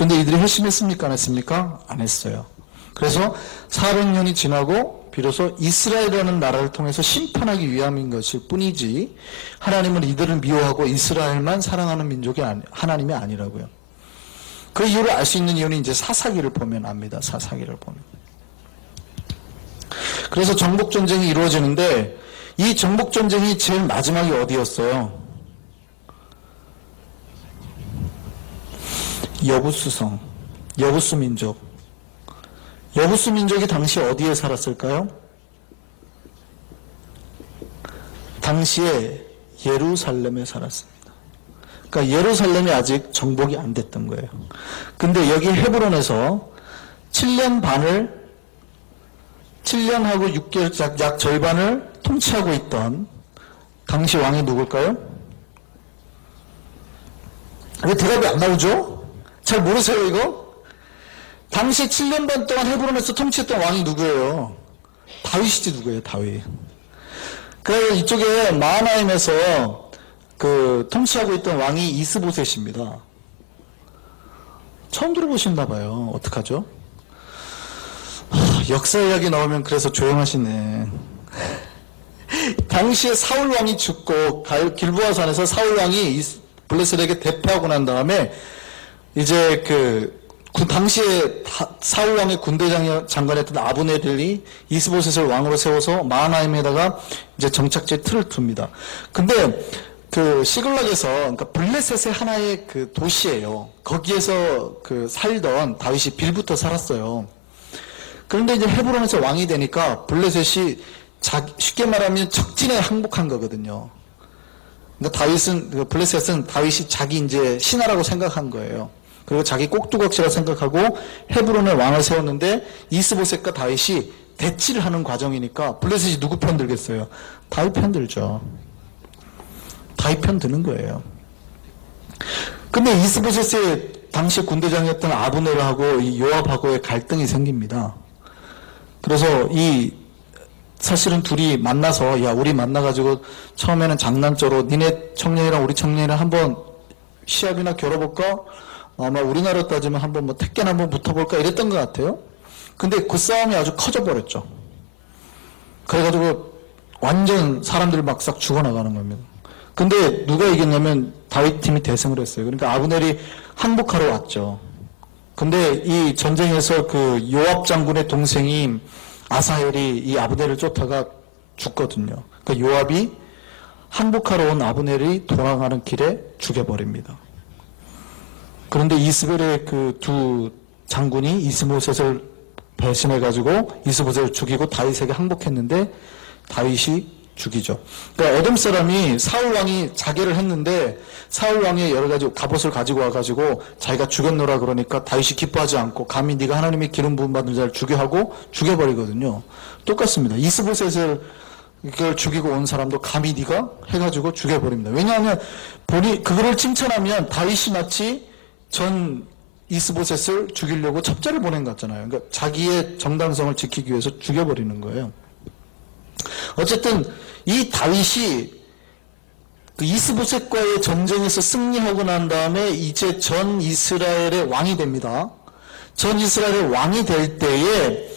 근데 이들이 회심했습니까? 안 했습니까? 안 했어요. 그래서 400년이 지나고 비로소 이스라엘이라는 나라를 통해서 심판하기 위함인 것일 뿐이지 하나님은 이들을 미워하고 이스라엘만 사랑하는 민족이 하나님이 아니라고요. 그 이유를 알 수 있는 이유는 이제 사사기를 보면 압니다. 사사기를 보면. 그래서 정복전쟁이 이루어지는데 이 정복전쟁이 제일 마지막이 어디였어요? 여부수성, 여부수 민족. 여부수 민족이 당시 어디에 살았을까요? 당시에 예루살렘에 살았습니다. 그러니까 예루살렘이 아직 정복이 안 됐던 거예요. 근데 여기 헤브론에서 7년하고 6개월, 약 절반을 통치하고 있던 당시 왕이 누굴까요? 왜 대답이 안 나오죠? 잘 모르세요, 이거? 당시 7년 반 동안 헤브론에서 통치했던 왕이 누구예요? 다윗이지 누구예요, 다윗. 그래서 이쪽에 마하나임에서 통치하고 있던 왕이 이스보셋입니다. 처음 들어보셨나 봐요. 어떡하죠? 역사 이야기 나오면 그래서 조용하시네. 당시에 사울 왕이 죽고 길보아 산에서 사울 왕이 블레셋에게 대패하고 난 다음에 이제 당시에 사울 왕의 군대 장관이었던 아브넬이 이스보셋을 왕으로 세워서 마하나임에다가 이제 정착지에 틀을 둡니다. 근데 시글락에서, 그러니까 블레셋의 하나의 도시예요. 거기에서 살던 다윗이 빌부터 살았어요. 그런데 이제 헤브론에서 왕이 되니까 블레셋이 쉽게 말하면 적진에 항복한 거거든요. 그러니까 블레셋은 다윗이 자기 이제 신하라고 생각한 거예요. 그리고 자기 꼭두각시라 생각하고 헤브론에 왕을 세웠는데 이스보셋과 다윗이 대치를 하는 과정이니까 블레셋이 누구 편 들겠어요? 다윗 편 들죠. 다윗 편 드는 거예요. 근데 이스보셋의 당시 군대장이었던 아브넬하고 요압하고의 갈등이 생깁니다. 그래서 사실은 둘이 만나서 우리 만나가지고 처음에는 장난조로 니네 청년이랑 우리 청년이랑 한번 시합이나 겨뤄볼까? 아마 우리나라 따지면 한번 택견 한번 붙어볼까 이랬던 것 같아요. 근데 그 싸움이 아주 커져버렸죠. 그래가지고 완전 사람들 막 싹 죽어나가는 겁니다. 근데 누가 이겼냐면 다윗 팀이 대승을 했어요. 그러니까 아브넬이 항복하러 왔죠. 근데 이 전쟁에서 요압 장군의 동생인 아사헬이 이 아브넬을 쫓다가 죽거든요. 그러니까 요압이 항복하러 온 아브넬이 돌아가는 길에 죽여버립니다. 그런데 이스벨의 두 장군이 이스보셋을 배신해가지고 이스보셋을 죽이고 다윗에게 항복했는데 다윗이 죽이죠. 그러니까 에돔 사람이 사울 왕이 자계를 했는데 사울 왕이 여러 가지 갑옷을 가지고 와가지고 자기가 죽였노라 그러니까 다윗이 기뻐하지 않고 감히 네가 하나님의 기름 부음 받은 자를 죽여하고 죽여버리거든요. 똑같습니다. 이스보셋을 그걸 죽이고 온 사람도 감히 네가 해가지고 죽여버립니다. 왜냐하면 그거를 칭찬하면 다윗이 마치 전 이스보셋을 죽이려고 첩자를 보낸 것 같잖아요. 그러니까 자기의 정당성을 지키기 위해서 죽여버리는 거예요. 어쨌든 이 다윗이 이스보셋과의 전쟁에서 승리하고 난 다음에 이제 전 이스라엘의 왕이 됩니다. 전 이스라엘의 왕이 될 때에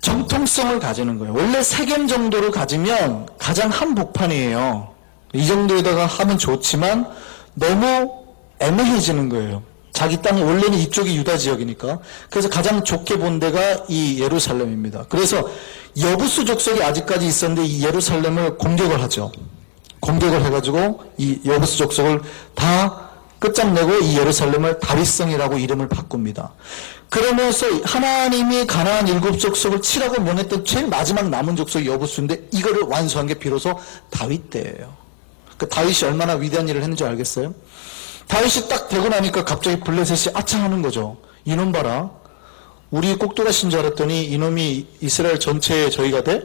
정통성을 가지는 거예요. 원래 세겜 정도를 가지면 가장 한복판이에요. 이 정도에다가 하면 좋지만 너무 애매해지는 거예요. 자기 땅이 원래는 이쪽이 유다 지역이니까. 그래서 가장 좋게 본 데가 이 예루살렘입니다. 그래서 여부수 족속이 아직까지 있었는데 이 예루살렘을 공격을 하죠. 공격을 해가지고 이 여부수 족속을 다 끝장내고 이 예루살렘을 다윗성이라고 이름을 바꿉니다. 그러면서 하나님이 가나안 7족속을 치라고 명했던 제일 마지막 남은 족속이 여부수인데 이거를 완수한 게 비로소 다윗 때예요. 그 다윗이 얼마나 위대한 일을 했는지 알겠어요? 다윗이 딱 되고 나니까 갑자기 블레셋이 아차하는 거죠. 이놈 봐라. 우리 꼭두가신 줄 알았더니 이놈이 이스라엘 전체의 저희가 돼?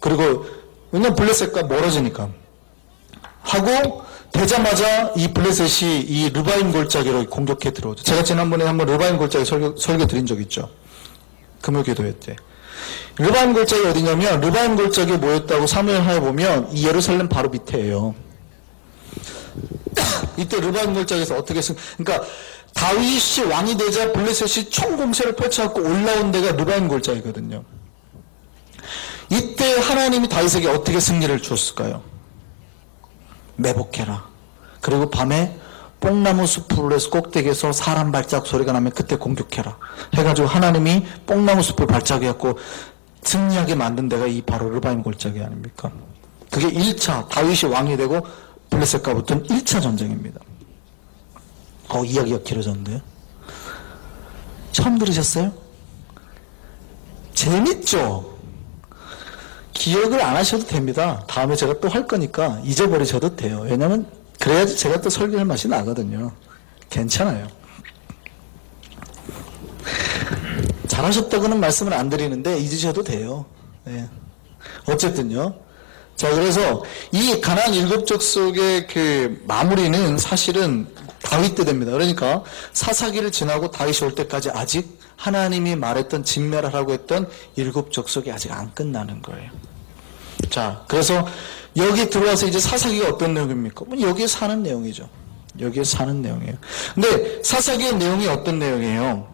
그리고 왜냐면 블레셋과 멀어지니까. 하고 되자마자 이 블레셋이 이 르바임 골짜기로 공격해 들어오죠. 제가 지난번에 한번 르바임 골짜기 설교 드린 적 있죠. 금요기도회 때. 르바임 골짜기 어디냐면 르바임 골짜기에 모였다고 사무엘하에 보면 이 예루살렘 바로 밑에예요. 이때 르바임 골짜기에서 어떻게 그러니까 다윗이 왕이 되자 블레셋이 총공세를 펼쳐갖고 올라온 데가 르바임 골짜기거든요. 이때 하나님이 다윗에게 어떻게 승리를 주었을까요? 매복해라. 그리고 밤에 뽕나무 숲에서 꼭대기에서 사람 발자국 소리가 나면 그때 공격해라. 해가지고 하나님이 뽕나무 숲을 발자국해갖고 승리하게 만든 데가 이 바로 르바임 골짜기 아닙니까? 그게 1차 다윗이 왕이 되고 블레셋과 붙은 1차 전쟁입니다. 이야기가 길어졌는데요. 처음 들으셨어요? 재밌죠? 기억을 안 하셔도 됩니다. 다음에 제가 또 할 거니까 잊어버리셔도 돼요. 왜냐면 그래야지 제가 또 설교할 맛이 나거든요. 괜찮아요. 잘하셨다고는 말씀을 안 드리는데 잊으셔도 돼요. 네. 어쨌든요. 자, 그래서 이 가나안 7족속의 그 마무리는 사실은 다윗 때 됩니다. 그러니까 사사기를 지나고 다윗이 올 때까지 아직 하나님이 말했던 진멸하라고 했던 7족속이 아직 안 끝나는 거예요. 자, 그래서 여기 들어와서 이제 사사기가 어떤 내용입니까? 여기에 사는 내용이죠. 여기에 사는 내용이에요. 근데 사사기의 내용이 어떤 내용이에요?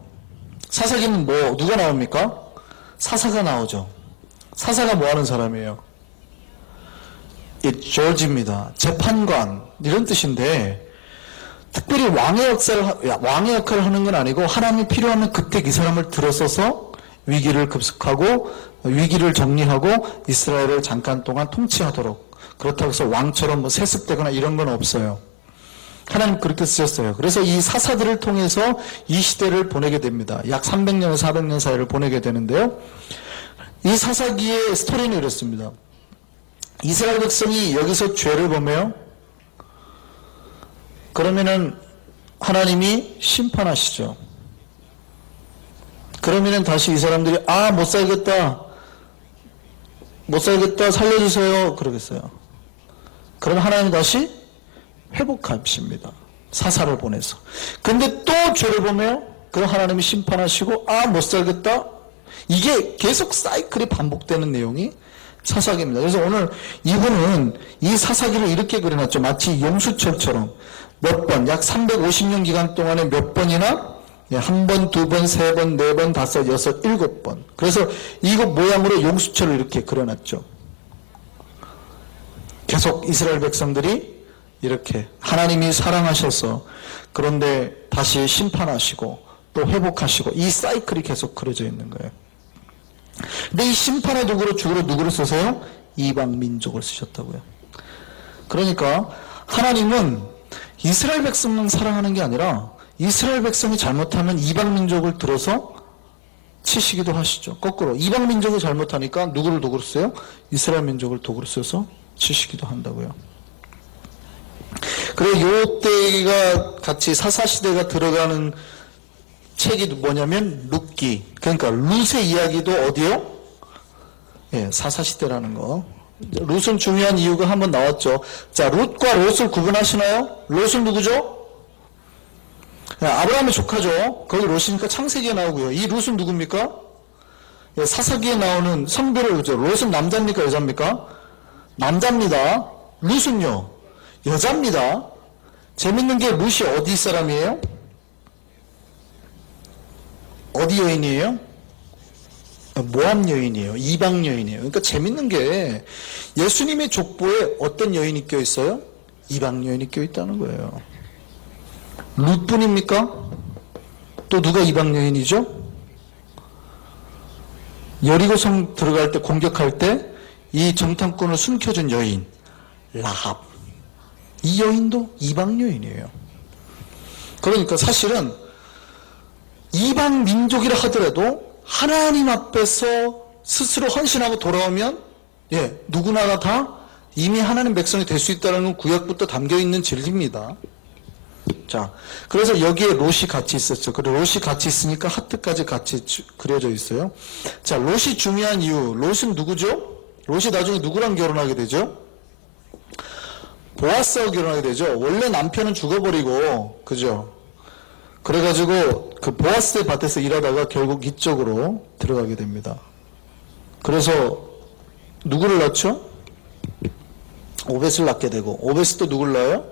사사기는 뭐 누가 나옵니까? 사사가 나오죠. 사사가 뭐 하는 사람이에요? 조지입니다. 재판관 이런 뜻인데 특별히 왕의 역할을 하는 건 아니고 하나님이 필요하면 그때 이 사람을 들어서서 위기를 급습하고 위기를 정리하고 이스라엘을 잠깐 동안 통치하도록, 그렇다고 해서 왕처럼 뭐 세습되거나 이런 건 없어요. 하나님 그렇게 쓰셨어요. 그래서 이 사사들을 통해서 이 시대를 보내게 됩니다. 약 300년에서 400년 사이를 보내게 되는데요. 이 사사기의 스토리는 이렇습니다. 이스라엘 백성이 여기서 죄를 범해요. 그러면은 하나님이 심판하시죠. 그러면은 다시 이 사람들이 못 살겠다 살려주세요 그러겠어요. 그럼 하나님 다시 회복하십니다. 사사를 보내서. 근데 또 죄를 범해요. 그럼 하나님이 심판하시고 못 살겠다. 이게 계속 사이클이 반복되는 내용이 사사기입니다. 그래서 오늘 이분은 이 사사기를 이렇게 그려놨죠. 마치 용수철처럼 몇 번, 약 350년 기간 동안에 몇 번이나 한 번, 두 번, 세 번, 네 번, 다섯, 여섯, 일곱 번. 그래서 이거 모양으로 용수철을 이렇게 그려놨죠. 계속 이스라엘 백성들이 이렇게 하나님이 사랑하셔서 그런데 다시 심판하시고 또 회복하시고 이 사이클이 계속 그려져 있는 거예요. 근데 이 심판의 도구로 주로 누구를 쓰세요? 이방 민족을 쓰셨다고요. 그러니까 하나님은 이스라엘 백성만 사랑하는 게 아니라 이스라엘 백성이 잘못하면 이방 민족을 들어서 치시기도 하시죠. 거꾸로 이방 민족이 잘못하니까 누구를 도구로 써요? 이스라엘 민족을 도구로 써서 치시기도 한다고요. 그래 요 때가 같이 사사시대가 들어가는 책이 뭐냐면 룻기. 그러니까 룻의 이야기도 어디요? 사사시대라는 거. 룻은 중요한 이유가 한번 나왔죠. 자, 룻과 롯을 구분하시나요? 롯은 누구죠? 아브라함의 조카죠. 거기 롯이니까 창세기에 나오고요. 이 룻은 누굽니까? 사사기에 나오는 성별을 보죠. 롯은 남자입니까? 여자입니까? 남자입니다. 룻은요? 여자입니다. 재밌는 게 룻이 어디 사람이에요? 어디 여인이에요? 모압 여인이에요. 이방 여인이에요. 그러니까 재밌는 게 예수님의 족보에 어떤 여인이 껴있어요? 이방 여인이 껴있다는 거예요. 룻뿐입니까? 또 누가 이방 여인이죠? 여리고성 들어갈 때 공격할 때 이 정탐꾼을 숨겨준 여인 라합. 이 여인도 이방 여인이에요. 그러니까 사실은 이방 민족이라 하더라도 하나님 앞에서 스스로 헌신하고 돌아오면 누구나가 다 이미 하나님 백성이 될 수 있다는 건 구약부터 담겨있는 진리입니다. 자, 그래서 여기에 롯이 같이 있었죠. 그리고 롯이 같이 있으니까 하트까지 같이 그려져 있어요. 자, 롯이 중요한 이유. 롯은 누구죠? 롯이 나중에 누구랑 결혼하게 되죠? 보아스하고 결혼하게 되죠. 원래 남편은 죽어버리고, 그죠? 그래가지고 그 보아스의 밭에서 일하다가 결국 이쪽으로 들어가게 됩니다. 그래서 누구를 낳죠? 오벳을 낳게 되고, 오벳이 또 누구를 낳아요?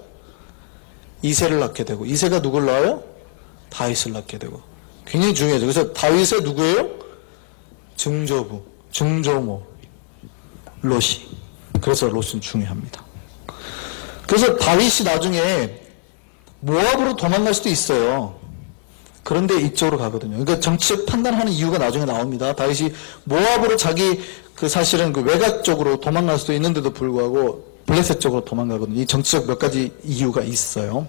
이새를 낳게 되고, 이새가 누구를 낳아요? 다윗을 낳게 되고. 굉장히 중요하죠. 그래서 다윗의 누구예요? 증조부, 증조모, 롯이. 그래서 롯은 중요합니다. 그래서 다윗이 나중에 모압으로 도망갈 수도 있어요. 그런데 이쪽으로 가거든요. 그러니까 정치적 판단하는 이유가 나중에 나옵니다. 다윗이 모압으로 자기 사실은 외곽 쪽으로 도망갈 수도 있는데도 불구하고 블레셋 쪽으로 도망가거든요. 이 정치적 몇 가지 이유가 있어요.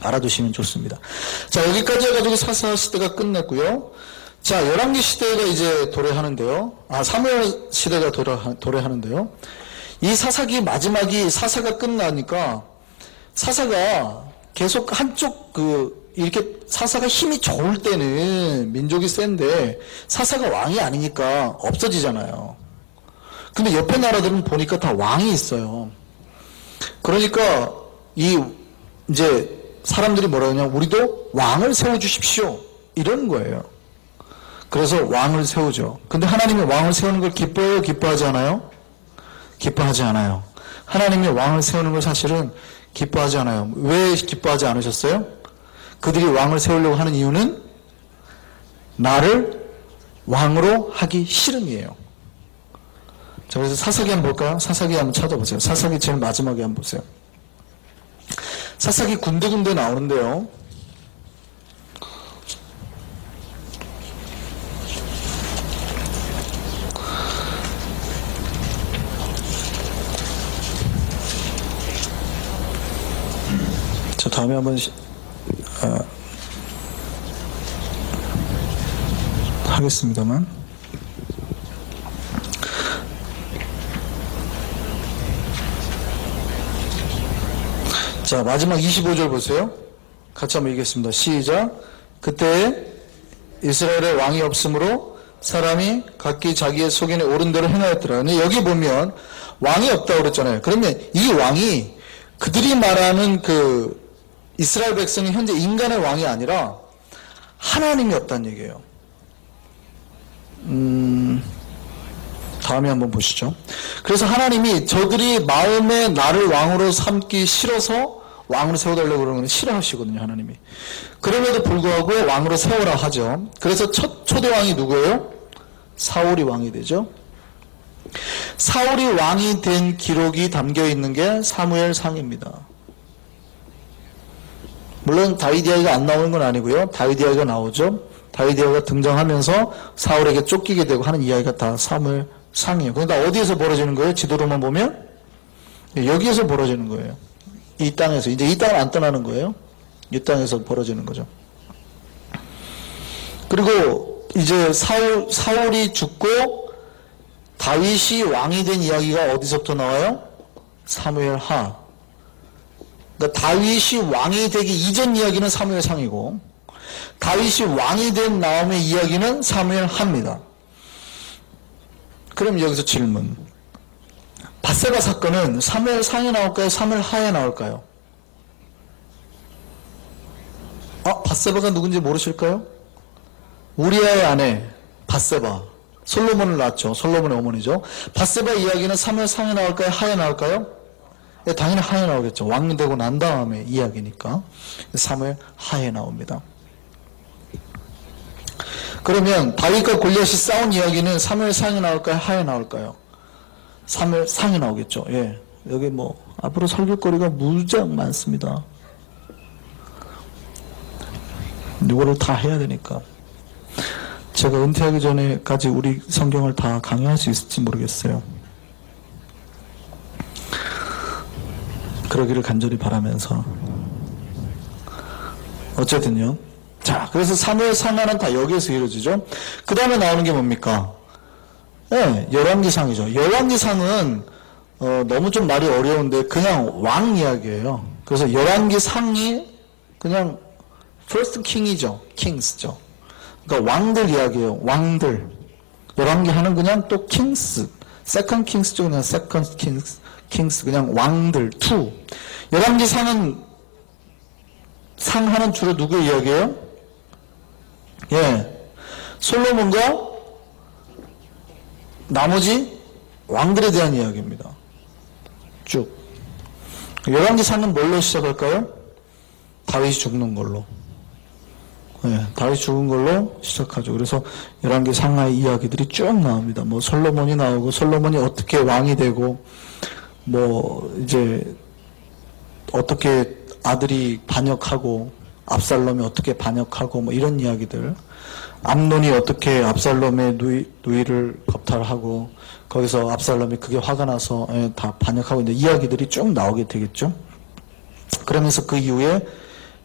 알아두시면 좋습니다. 자, 여기까지 해가지고 사사 시대가 끝냈고요. 자, 열왕기 시대가 이제 도래하는데요. 사무엘 시대가 도래하는데요. 이 사사기 마지막이 사사가 끝나니까 사사가 계속 한쪽 이렇게 사사가 힘이 좋을 때는 민족이 센데 사사가 왕이 아니니까 없어지잖아요. 근데 옆에 나라들은 보니까 다 왕이 있어요. 그러니까 이제 사람들이 뭐라 그러냐, 우리도 왕을 세워주십시오, 이런 거예요. 그래서 왕을 세우죠. 근데 하나님이 왕을 세우는 걸 기뻐해요, 기뻐하지 않아요? 기뻐하지 않아요. 하나님이 왕을 세우는 걸 사실은 기뻐하지 않아요. 왜 기뻐하지 않으셨어요? 그들이 왕을 세우려고 하는 이유는 나를 왕으로 하기 싫음이에요. 자, 그래서 사사기 한번 볼까요? 사사기 한번 찾아보세요. 사사기 제일 마지막에 한번 보세요. 사사기 군데군데 나오는데요. 자, 다음에 한번 하겠습니다만. 자, 마지막 25절 보세요. 같이 한번 읽겠습니다. 시작. 그때 이스라엘에 왕이 없으므로 사람이 각기 자기의 소견에 옳은 대로 행하였더라. 근데 여기 보면 왕이 없다고 그랬잖아요. 그러면 이 왕이 그들이 말하는 이스라엘 백성이 현재 인간의 왕이 아니라 하나님이 없다는 얘기예요. 다음에 한번 보시죠. 그래서 하나님이 저들이 마음에 나를 왕으로 삼기 싫어서 왕으로 세워달라고 그러는 건 싫어하시거든요, 하나님이. 그럼에도 불구하고 왕으로 세워라 하죠. 그래서 첫 초대왕이 누구예요? 사울이 왕이 되죠. 사울이 왕이 된 기록이 담겨 있는 게 사무엘상입니다. 물론 다윗 이야기가 안 나오는 건 아니고요. 다윗 이야기가 나오죠. 다윗 이야기가 등장하면서 사울에게 쫓기게 되고 하는 이야기가 다 사무엘상이에요. 그러니까 어디에서 벌어지는 거예요? 지도로만 보면 여기에서 벌어지는 거예요. 이 땅에서. 이제 이 땅을 안 떠나는 거예요. 이 땅에서 벌어지는 거죠. 그리고 이제 사울이 죽고 다윗이 왕이 된 이야기가 어디서부터 나와요? 사무엘하. 그러니까 다윗이 왕이 되기 이전 이야기는 사무엘상이고 다윗이 왕이 된 다음의 이야기는 사무엘하입니다. 그럼 여기서 질문. 밧세바 사건은 사무엘상에 나올까요? 사무엘하에 나올까요? 밧세바가 누군지 모르실까요? 우리아의 아내 밧세바. 솔로몬을 낳았죠. 솔로몬의 어머니죠. 밧세바 이야기는 사무엘상에 나올까요? 하에 나올까요? 네, 당연히 하에 나오겠죠. 왕 되고 난 다음에 이야기니까. 사무엘하에 나옵니다. 그러면 다윗과 골리앗이 싸운 이야기는 사무엘상에 나올까요? 하에 나올까요? 사무엘상에 나오겠죠. 예. 여기 앞으로 설교거리가 무지하게 많습니다. 이거를 다 해야 되니까. 제가 은퇴하기 전에까지 우리 성경을 다 강의할 수 있을지 모르겠어요. 그러기를 간절히 바라면서. 어쨌든요. 자, 그래서 사무엘상하는 다 여기에서 이루어지죠. 그 다음에 나오는 게 뭡니까? 네, 열왕기상이죠. 열왕기상은 너무 좀 말이 어려운데 그냥 왕 이야기예요. 그래서 열왕기상이 그냥 first king이죠. kings죠. 그러니까 왕들 이야기예요. 왕들. 열왕기하는 그냥 또 kings, second kings죠. 그냥 second kings 그냥 왕들 two. 열왕기상은 상하는 주로 누구 이야기예요? 예, 솔로몬과 나머지 왕들에 대한 이야기입니다. 쭉. 열왕기상은 뭘로 시작할까요? 다윗이 죽는 걸로. 다윗이 죽은 걸로 시작하죠. 그래서 11개 상하의 이야기들이 쭉 나옵니다. 뭐 솔로몬이 나오고 솔로몬이 어떻게 왕이 되고 뭐 이제 어떻게 아들이 반역하고 압살롬이 어떻게 반역하고 뭐 이런 이야기들, 암논이 어떻게 압살롬의 누이를 겁탈하고 거기서 압살롬이 그게 화가 나서 다 반역하고 있는 이야기들이 쭉 나오게 되겠죠. 그러면서 그 이후에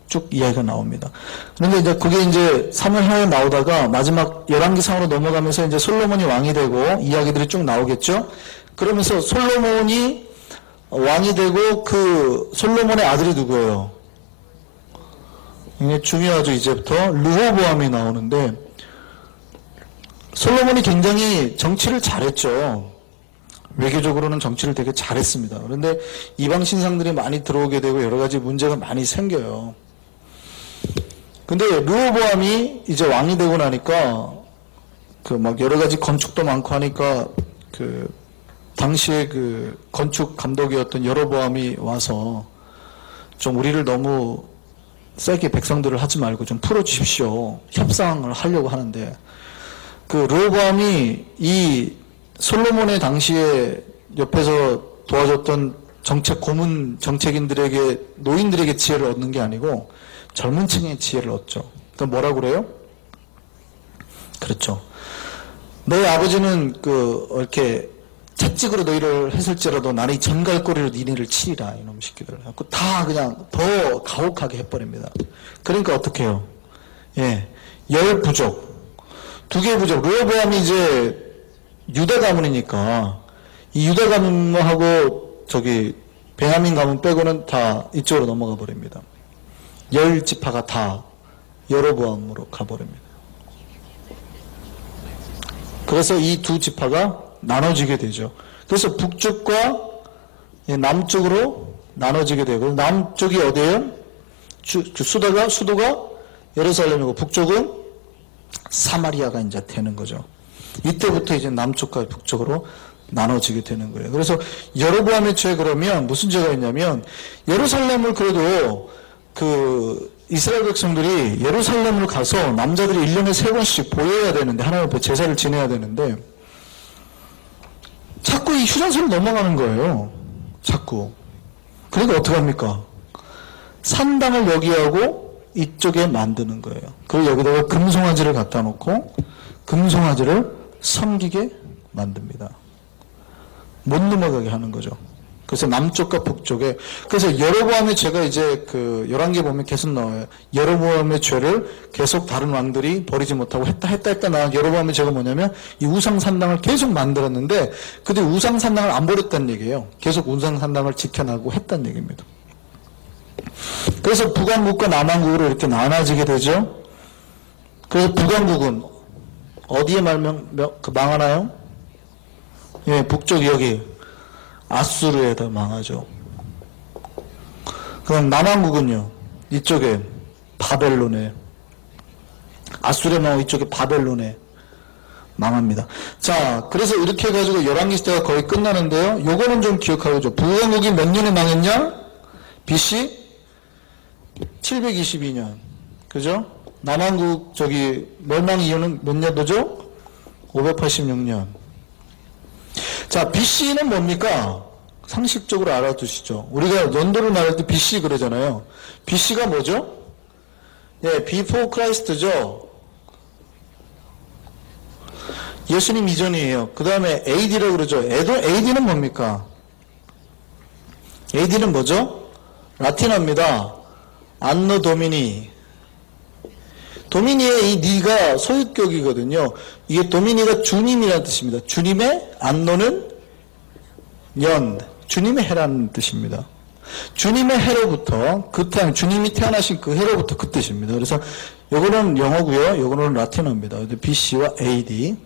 쭉 이야기가 나옵니다. 그런데 이제 그게 이제 3월 하에 나오다가 마지막 11기상으로 넘어가면서 이제 솔로몬이 왕이 되고 이야기들이 쭉 나오겠죠. 그러면서 솔로몬이 왕이 되고 그 솔로몬의 아들이 누구예요? 이게 중요하죠. 이제부터 르호보암이 나오는데 솔로몬이 굉장히 정치를 잘했죠. 외교적으로는 정치를 되게 잘했습니다. 그런데 이방 신상들이 많이 들어오게 되고 여러 가지 문제가 많이 생겨요. 근데 르호보암이 이제 왕이 되고 나니까 그 막 여러 가지 건축도 많고 하니까 그 당시에 그 건축 감독이었던 여로보암이 와서 좀 우리를 너무 세게 백성들을 하지 말고 좀 풀어주십시오. 협상을 하려고 하는데 그 르호보암이 이 솔로몬의 당시에 옆에서 도와줬던 정책 고문 정책인들에게 노인들에게 지혜를 얻는 게 아니고 젊은 층의 지혜를 얻죠. 그러니까 뭐라고 그래요? 그렇죠. 너희 아버지는 그 이렇게 채찍으로 너희를 했을지라도 나는 이 전갈고리로 니네를 치리라 이놈 새끼들. 다 그냥 더 가혹하게 해버립니다. 그러니까 어떻게 해요? 예, 10부족, 2개 부족. 르호보암이 이제 유다 가문이니까 이 유다 가문하고 저기 베냐민 가문 빼고는 다 이쪽으로 넘어가 버립니다. 10지파가 다 여로보암으로 가버립니다. 그래서 이 두 지파가 나눠지게 되죠. 그래서 북쪽과 남쪽으로 나눠지게 되고 남쪽이 어디예요? 수도가 예루살렘이고 북쪽은 사마리아가 이제 되는 거죠. 이때부터 이제 남쪽과 북쪽으로 나눠지게 되는 거예요. 그래서 여로보암의 죄 그러면 무슨 죄가 있냐면 예루살렘을 그래도 그 이스라엘 백성들이 예루살렘을 가서 남자들이 1년에 3번씩 보여야 되는데 하나님 앞에 제사를 지내야 되는데 자꾸 이 휴전선을 넘어가는 거예요. 자꾸. 그러니까 어떡합니까? 산당을 여기 하고 이쪽에 만드는 거예요. 그리고 여기다가 금송아지를 갖다 놓고 금송아지를 섬기게 만듭니다. 못 넘어가게 하는 거죠. 그래서 남쪽과 북쪽에 그래서 여로보암의 죄가 이제 그 11개 보면 계속 나와요. 여로보암의 죄를 계속 다른 왕들이 버리지 못하고 했다 나온 여로보암의 죄가 뭐냐면 이 우상산당을 계속 만들었는데 그들이 우상산당을 안 버렸다는 얘기예요. 계속 우상산당을 지켜나가고 했다는 얘기입니다. 그래서 북왕국과 남왕국으로 이렇게 나눠지게 되죠. 그래서 북왕국은 어디에 망하나요? 예, 북쪽 여기 아수르에다 망하죠. 그럼 남왕국은요, 이쪽에 바벨론에, 아수르에 망하고 이쪽에 바벨론에 망합니다. 자, 그래서 이렇게 해가지고 11개 시대가 거의 끝나는데요. 요거는 좀 기억하고죠. 북왕국이 몇 년에 망했냐? BC 722년. 그죠? 남왕국 저기 멸망 이유는 몇 년도죠? 586년. 자, BC는 뭡니까? 상식적으로 알아두시죠. 우리가 연도를 말할 때 BC 그러잖아요. BC가 뭐죠? 예, Before Christ죠. 예수님 이전이에요. 그 다음에 AD라고 그러죠. AD는 뭡니까? AD는 뭐죠? 라틴어입니다. 안노 도미니. 도미니의 이 니가 소유격이거든요. 이게 도미니가 주님이라는 뜻입니다. 주님의 안노는 년, 주님의 해라는 뜻입니다. 주님의 해로부터 주님이 태어나신 그 해로부터 그 뜻입니다. 그래서 요거는 영어고요. 요거는 라틴어입니다. BC와 AD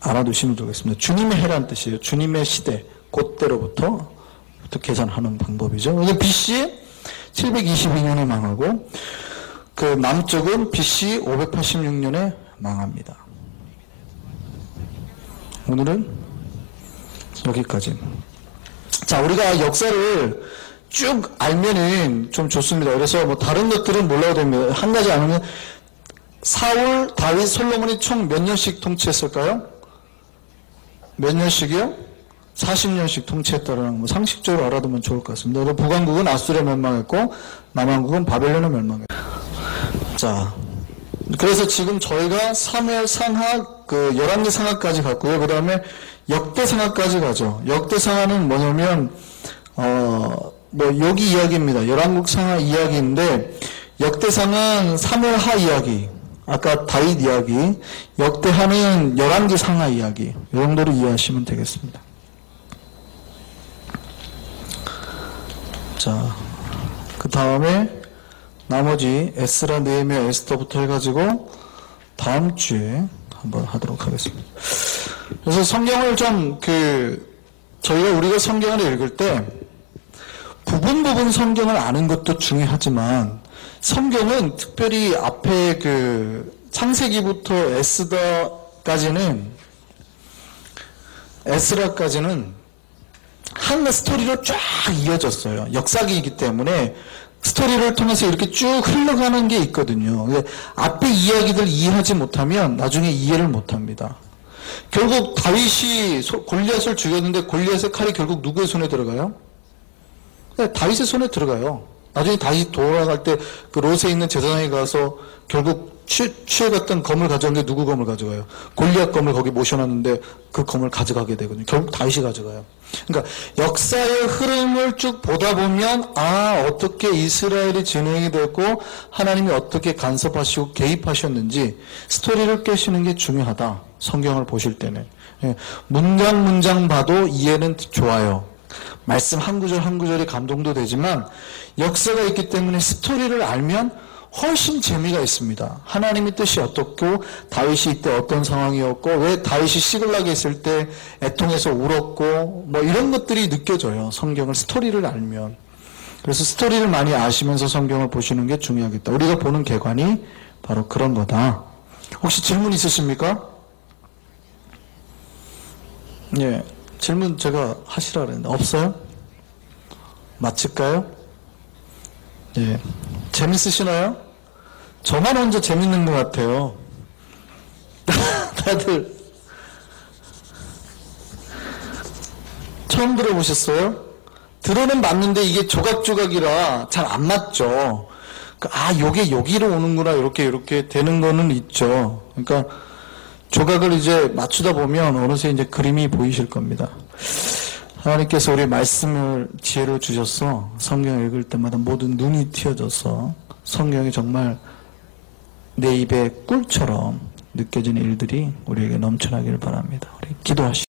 알아두시면 좋겠습니다. 주님의 해라는 뜻이에요. 주님의 시대, 그때로부터 계산하는 방법이죠. 그래서 BC 722년에 망하고 그 남쪽은 BC 586년에 망합니다. 오늘은 여기까지. 자, 우리가 역사를 쭉 알면은 좀 좋습니다. 그래서 뭐 다른 것들은 몰라도 됩니다. 한 가지 알면 사울, 다윗, 솔로몬이 총 몇 년씩 통치했을까요? 몇 년씩이요? 40년씩 통치했다라는 거 상식적으로 알아두면 좋을 것 같습니다. 북왕국은 아수르에 멸망했고 남왕국은 바벨론에 멸망했고. 자, 그래서 지금 저희가 사무엘 상하, 열왕기 상하까지 갔고요. 그 다음에 역대 상하까지 가죠. 역대 상하는 뭐냐면 여기 이야기입니다. 열왕국 상하 이야기인데 역대상은 사무엘 하 이야기, 아까 다윗 이야기, 역대하는 열왕기 상하 이야기, 이 정도로 이해하시면 되겠습니다. 자, 그 다음에 나머지 에스라, 느헤미야, 에스더부터 해가지고 다음 주에 한번 하도록 하겠습니다. 그래서 성경을 좀 우리가 성경을 읽을 때 부분 성경을 아는 것도 중요하지만 성경은 특별히 앞에 창세기부터 에스라까지는 한 스토리로 쫙 이어졌어요. 역사기이기 때문에 스토리를 통해서 이렇게 쭉 흘러가는 게 있거든요. 앞에 이야기들 이해하지 못하면 나중에 이해를 못합니다. 결국 다윗이 골리앗을 죽였는데 골리앗의 칼이 결국 누구의 손에 들어가요? 다윗의 손에 들어가요. 나중에 다시 돌아갈 때 롯에 있는 제사장에 가서 결국 취해갔던 검을 가져왔는데 누구 검을 가져가요? 골리앗 검을 거기 모셔놨는데 그 검을 가져가게 되거든요. 결국 다윗이 가져가요. 그러니까 역사의 흐름을 쭉 보다 보면 어떻게 이스라엘이 진행이 됐고 하나님이 어떻게 간섭하시고 개입하셨는지 스토리를 깨시는 게 중요하다. 성경을 보실 때는. 문장 봐도 이해는 좋아요. 말씀 한 구절 한 구절이 감동도 되지만 역사가 있기 때문에 스토리를 알면 훨씬 재미가 있습니다. 하나님의 뜻이 어떻고 다윗이 이때 어떤 상황이었고 왜 다윗이 시글락에 있을 때 애통해서 울었고 이런 것들이 느껴져요. 성경을 스토리를 알면. 그래서 스토리를 많이 아시면서 성경을 보시는 게 중요하겠다. 우리가 보는 개관이 바로 그런 거다. 혹시 질문 있으십니까? 예, 질문 제가 하시라 그랬는데 없어요? 마칠까요? 예, 재밌으시나요? 저만 혼자 재밌는 것 같아요. 다들 처음 들어보셨어요? 들어는 봤는데 이게 조각조각이라 잘 안 맞죠. 요게 여기로 오는구나 이렇게 되는 거는 있죠. 그러니까 조각을 이제 맞추다 보면 어느새 이제 그림이 보이실 겁니다. 하나님께서 우리 말씀을 지혜를 주셔서 성경 읽을 때마다 모든 눈이 튀어져서 성경이 정말 내 입에 꿀처럼 느껴지는 일들이 우리에게 넘쳐나기를 바랍니다. 우리 기도하시죠.